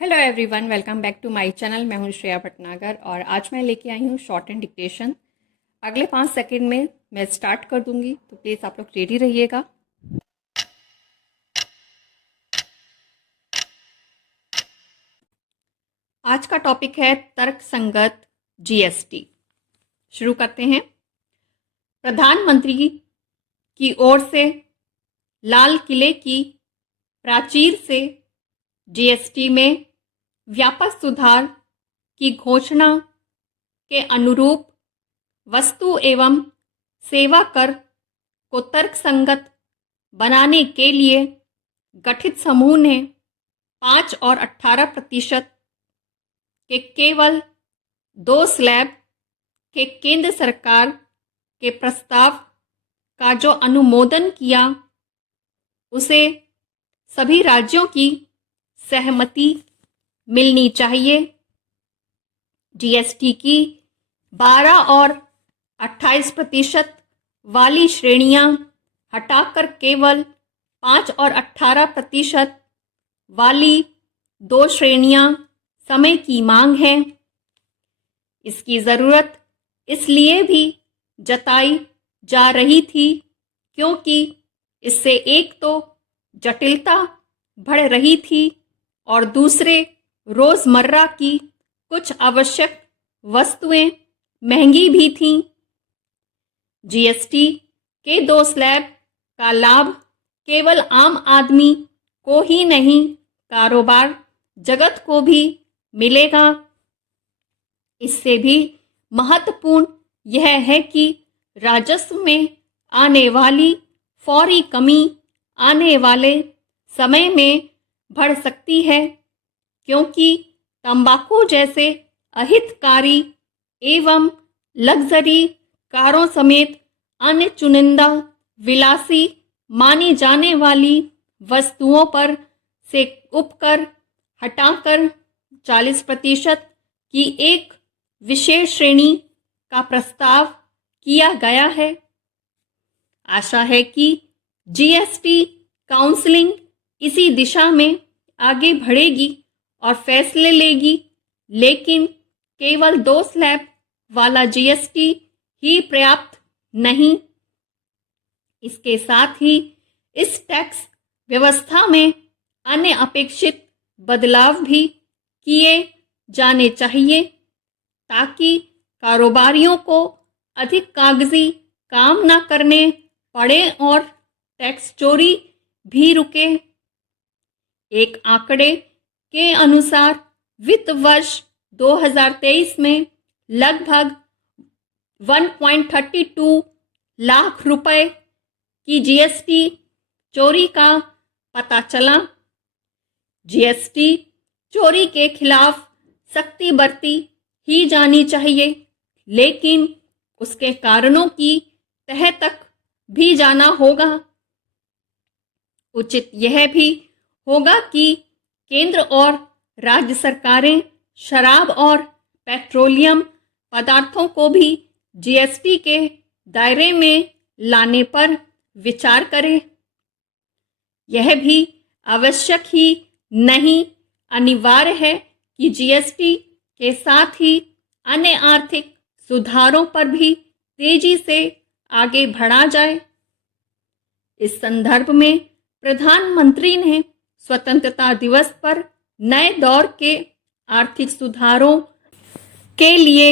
Hello everyone, welcome back to my channel. मैं हूं श्रेया भटनागर और आज मैं लेके आई हूं शॉर्ट एंड डिक्टेशन। अगले 5 सेकंड में मैं स्टार्ट कर दूंगी, तो प्लीज़ आप लोग रेडी रहिएगा। आज का टॉपिक है तर्कसंगत जीएसटी। शुरू करते हैं। प्रधानमंत्री की ओर से लाल किले की प्राचीर से जीएसटी में व्यापक सुधार की घोषणा के अनुरूप वस्तु एवं सेवा कर को तर्कसंगत बनाने के लिए गठित समूह ने 5 और 18% के केवल 2 स्लैब के केंद्र सरकार के प्रस्ताव का जो अनुमोदन किया, उसे सभी राज्यों की सहमति मिलनी चाहिए। जीएसटी की 12 और 28% वाली श्रेणियां हटाकर केवल 5 और 18% वाली 2 श्रेणियां समय की मांग है। इसकी जरूरत इसलिए भी जताई जा रही थी क्योंकि इससे एक तो जटिलता बढ़ रही थी और दूसरे रोजमर्रा की कुछ आवश्यक वस्तुएं महंगी भी थीं। जीएसटी के 2 स्लैब का लाभ केवल आम आदमी को ही नहीं, कारोबार जगत को भी मिलेगा। इससे भी महत्वपूर्ण यह है कि राजस्व में आने वाली फौरी कमी आने वाले समय में बढ़ सकती है, क्योंकि तंबाकू जैसे अहितकारी एवं लग्जरी कारों समेत अन्य चुनिंदा विलासी मानी जाने वाली वस्तुओं पर से उपकर हटाकर 40% की एक विशेष श्रेणी का प्रस्ताव किया गया है। आशा है कि जीएसटी काउंसलिंग इसी दिशा में आगे बढ़ेगी और फैसले लेगी, लेकिन केवल 2 स्लैब वाला जीएसटी ही पर्याप्त नहीं। इसके साथ ही इस टैक्स व्यवस्था में अन्य अपेक्षित बदलाव भी किए जाने चाहिए ताकि कारोबारियों को अधिक कागजी काम न करने पड़े और टैक्स चोरी भी रुके। एक आंकड़े के अनुसार वित्त वर्ष 2023 में लगभग 1.32 लाख रुपए की जीएसटी चोरी का पता चला। जीएसटी चोरी के खिलाफ सख्ती बरती ही जानी चाहिए, लेकिन उसके कारणों की तह तक भी जाना होगा। उचित यह भी होगा कि केंद्र और राज्य सरकारें शराब और पेट्रोलियम पदार्थों को भी जीएसटी के दायरे में लाने पर विचार करें। यह भी आवश्यक ही नहीं, अनिवार्य है कि जीएसटी के साथ ही अन्य आर्थिक सुधारों पर भी तेजी से आगे बढ़ा जाए। इस संदर्भ में प्रधानमंत्री ने स्वतंत्रता दिवस पर नए दौर के आर्थिक सुधारों के लिए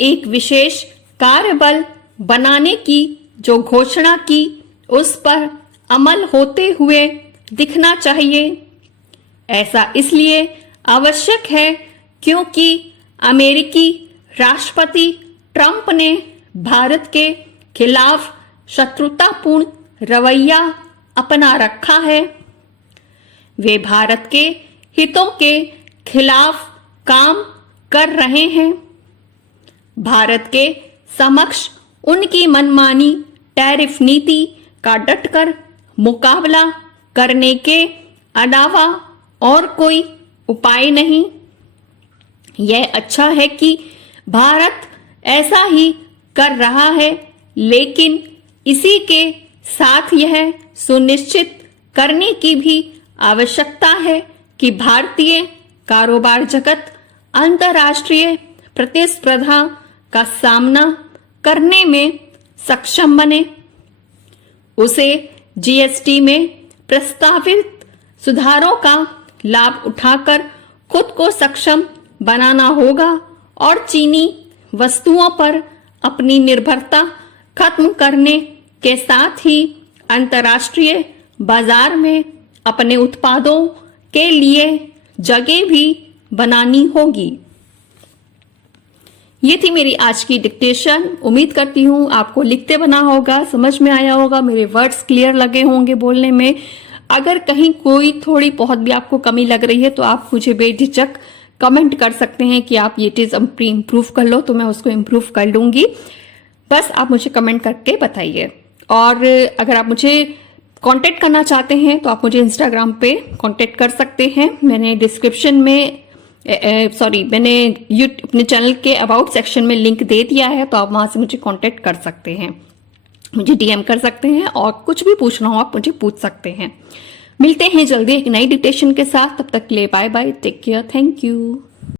एक विशेष कार्यबल बनाने की जो घोषणा की, उस पर अमल होते हुए दिखना चाहिए। ऐसा इसलिए आवश्यक है क्योंकि अमेरिकी राष्ट्रपति ट्रंप ने भारत के खिलाफ शत्रुतापूर्ण रवैया अपना रखा है। वे भारत के हितों के खिलाफ काम कर रहे हैं। भारत के समक्ष उनकी मनमानी टैरिफ नीति का डटकर मुकाबला करने के अलावा और कोई उपाय नहीं। यह अच्छा है कि भारत ऐसा ही कर रहा है, लेकिन इसी के साथ यह सुनिश्चित करने की भी आवश्यकता है कि भारतीय कारोबार जगत अंतर्राष्ट्रीय प्रतिस्पर्धा का सामना करने में सक्षम बने। उसे जीएसटी में प्रस्तावित सुधारों का लाभ उठाकर खुद को सक्षम बनाना होगा और चीनी वस्तुओं पर अपनी निर्भरता खत्म करने के साथ ही अंतर्राष्ट्रीय बाजार में अपने उत्पादों के लिए जगह भी बनानी होगी। ये थी मेरी आज की डिक्टेशन। उम्मीद करती हूँ आपको लिखते बना होगा, समझ में आया होगा, मेरे वर्ड्स क्लियर लगे होंगे बोलने में। अगर कहीं कोई थोड़ी बहुत भी आपको कमी लग रही है तो आप मुझे बेझिझक कमेंट कर सकते हैं कि आप ये चीज इम्प्रूव कर लो, तो मैं उसको इम्प्रूव कर लूंगी। बस आप मुझे कमेंट करके बताइए। और अगर आप मुझे कांटेक्ट करना चाहते हैं तो आप मुझे इंस्टाग्राम पे कांटेक्ट कर सकते हैं। मैंने डिस्क्रिप्शन में मैंने अपने चैनल के अबाउट सेक्शन में लिंक दे दिया है, तो आप वहां से मुझे कांटेक्ट कर सकते हैं, मुझे डीएम कर सकते हैं और कुछ भी पूछना हो आप मुझे पूछ सकते हैं। मिलते हैं जल्दी एक नई डिक्टेशन के साथ। तब तक के लिए bye bye, take care, thank you.